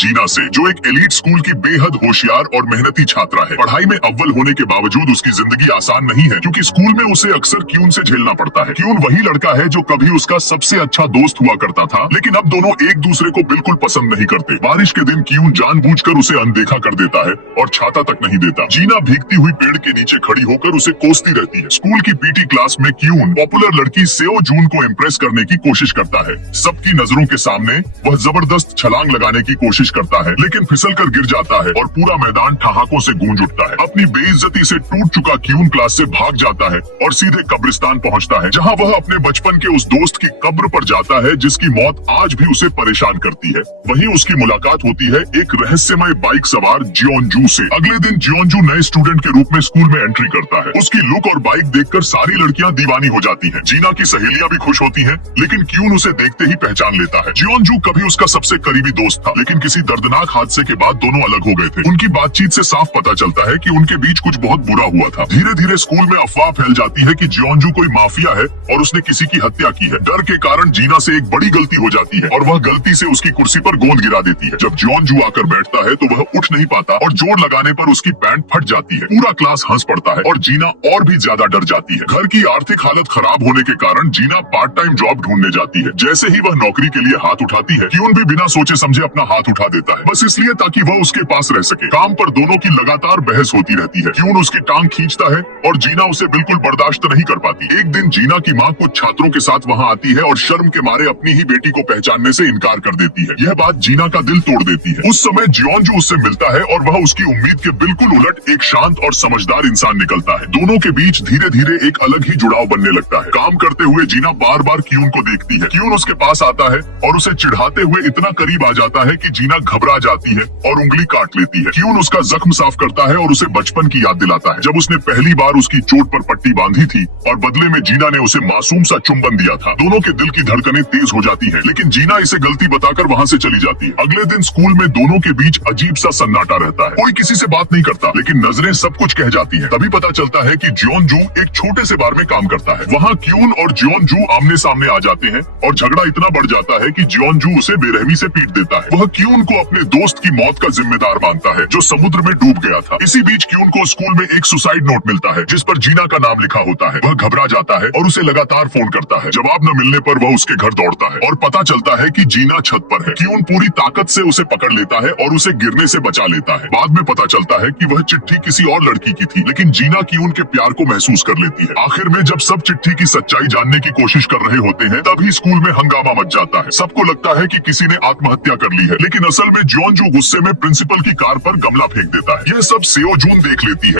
जीना से, जो एक एलीट स्कूल की बेहद होशियार और मेहनती छात्रा है। पढ़ाई में अव्वल होने के बावजूद उसकी जिंदगी आसान नहीं है, क्योंकि स्कूल में उसे अक्सर क्यून से झेलना पड़ता है। क्यून वही लड़का है जो कभी उसका सबसे अच्छा दोस्त हुआ करता था, लेकिन अब दोनों एक दूसरे को बिल्कुल पसंद नहीं करते। बारिश के दिन क्यून जानबूझकर उसे अनदेखा कर देता है और छाता तक नहीं देता। जीना भीगती हुई पेड़ के नीचे खड़ी होकर उसे कोसती रहती है। स्कूल की पीटी क्लास में क्यून पॉपुलर लड़की सेओ जून को इम्प्रेस करने की कोशिश करता है। सबकी नजरों के सामने वह जबरदस्त छलांग लगाने की कोशिश करता है, लेकिन फिसलकर गिर जाता है और पूरा मैदान ठहाकों से गूंज उठता है। अपनी बेइज्जती से टूट चुका क्यून क्लास से भाग जाता है और सीधे कब्रिस्तान पहुंचता है, जहां वह अपने बचपन के उस दोस्त की कब्र पर जाता है जिसकी मौत आज भी उसे परेशान करती है। वहीं उसकी मुलाकात होती है एक रहस्यमय बाइक सवार जियोंजू से। अगले दिन जियोंजू नए स्टूडेंट के रूप में स्कूल में एंट्री करता है। उसकी लुक और बाइक देखकर सारी लड़कियां दीवानी हो जाती हैं। जीना की सहेलियां भी खुश होती हैं, लेकिन क्यून उसे देखते ही पहचान लेता है। जियोंजू कभी उसका सबसे करीबी दोस्त था, लेकिन किसी दर्दनाक हादसे के बाद दोनों अलग हो गए थे। उनकी बातचीत से साफ पता चलता है कि उनके बीच कुछ बहुत बुरा हुआ था। धीरे धीरे स्कूल में अफवाह फैल जाती है कि जियोंजू कोई माफिया है और उसने किसी की हत्या की है। डर के कारण जीना से एक बड़ी गलती हो जाती है और वह गलती से उसकी कुर्सी पर गोंद गिरा देती है। जब जियोंजू आकर बैठता है तो वह उठ नहीं पाता और जोर लगाने पर उसकी पैंट फट जाती है। पूरा क्लास हंस पड़ता है और जीना और भी ज्यादा डर जाती है। घर की आर्थिक हालत खराब होने के कारण जीना पार्ट टाइम जॉब ढूंढने जाती है। जैसे ही वह नौकरी के लिए हाथ उठाती है, क्यून भी बिना सोचे समझे अपना हाथ उठा देता है, बस इसलिए ताकि वह उसके पास रह सके। काम पर दोनों की लगातार बहस होती रहती है। क्यून उसकी टांग खींचता है और जीना उसे बिल्कुल बर्दाश्त नहीं कर पाती। एक दिन जीना की माँ कुछ छात्रों के साथ वहाँ आती है और शर्म के मारे अपनी ही बेटी को पहचानने से इनकार कर देती है। यह बात जीना का दिल तोड़ देती है। उस समय जियोंजू उससे मिलता है और वह उसकी उम्मीद के बिल्कुल उलट एक शांत और समझदार इंसान निकलता है। दोनों के बीच धीरे धीरे एक अलग ही जुड़ाव बनने लगता है। काम करते हुए जीना बार बार क्यून को देखती है। क्यून उसके पास आता है और उसे चिढ़ाते हुए इतना करीब आ जाता है कि जीना घबरा जाती है और उंगली काट लेती है। क्यून उसका जख्म साफ करता है और उसे बचपन की याद दिलाता है, जब उसने पहली बार उसकी चोट पर पट्टी बांधी थी और बदले में जीना ने उसे मासूम सा चुंबन दिया था। दोनों के दिल की धड़कनें तेज हो जाती है, लेकिन जीना इसे गलती बताकर वहाँ से चली जाती है। अगले दिन स्कूल में दोनों के बीच अजीब सा सन्नाटा रहता है। कोई किसी से बात नहीं करता, लेकिन नजरें सब कुछ कह जाती हैं। तभी पता चलता है कि जियोंजू एक छोटे से बार में काम करता है। वहाँ क्यून और जियोंजू आमने सामने आ जाते हैं और झगड़ा इतना बढ़ जाता है कि जियोंजू उसे बेरहमी से पीट देता है। वह क्यून को अपने दोस्त की मौत का जिम्मेदार मानता है, जो समुद्र में डूब गया था। इसी बीच क्यून को स्कूल में एक सुसाइड नोट मिलता है, जिस पर जीना का नाम लिखा होता है। वह घबरा जाता है और उसे लगातार फोन करता है। जवाब न मिलने पर वह उसके घर दौड़ता है और पता चलता है कि जीना छत पर है। क्यून पूरी ताकत से उसे पकड़ लेता है और उसे गिरने से बचा लेता है। बाद में पता चलता है कि वह चिट्ठी किसी और लड़की की थी, लेकिन जीना क्यून के प्यार को महसूस कर लेती है। आखिर में जब सब चिट्ठी की सच्चाई जानने की कोशिश कर रहे होते हैं, तभी स्कूल में हंगामा मच जाता है। सबको लगता है कि किसी ने आत्महत्या कर ली है, लेकिन असल में जियोंजू गुस्से में प्रिंसिपल की कार पर गमला फेंक देता है। यह सब सेओ जून देख लेती है।